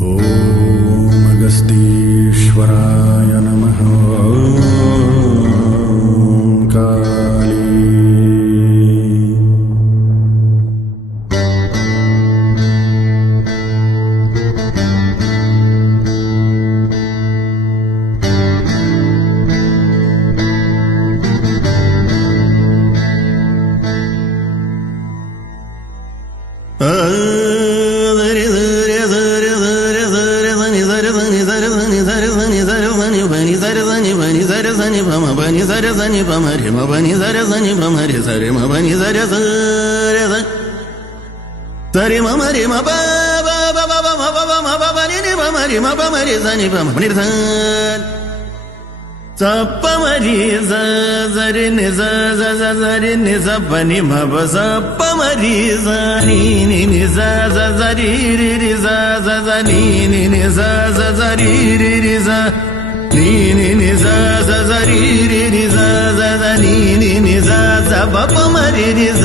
ಓಂ ಅಗಸ್ತೀಶ್ವರಾಯ ನಮಃ. ಓಂ ಕಾಳಿ. సప్పమరి సరి నిజ సరి నిజ పని మబ సప్పమరి సరి నిజ సరి రి సరి నిజ సరి రి సరి నిజ సరి రి సరి నిజ సప్పమరి రి స.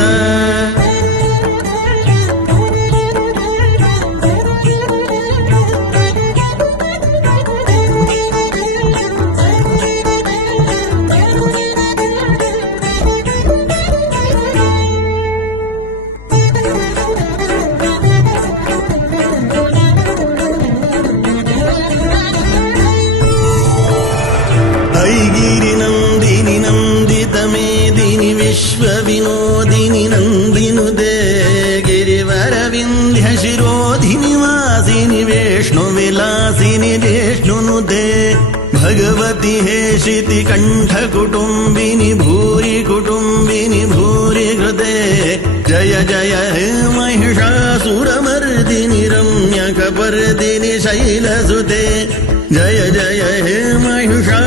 ఐగిరి నందిని నందిత మేదిని విశ్వ వినోదిని నందినుదే గిరివర వింధ్య శిరోధిని వాసిని విష్ణు విలాసిని విష్ణునుదే భగవతి హేషితి కంఠ కుటుంబిని భూరి కుటుంబిని భూరి హృదే జయ జయ హే మహిషాసురమర్దిని రమ్య కపర్దిని శైలసుతే జయ జయ హే మహిషా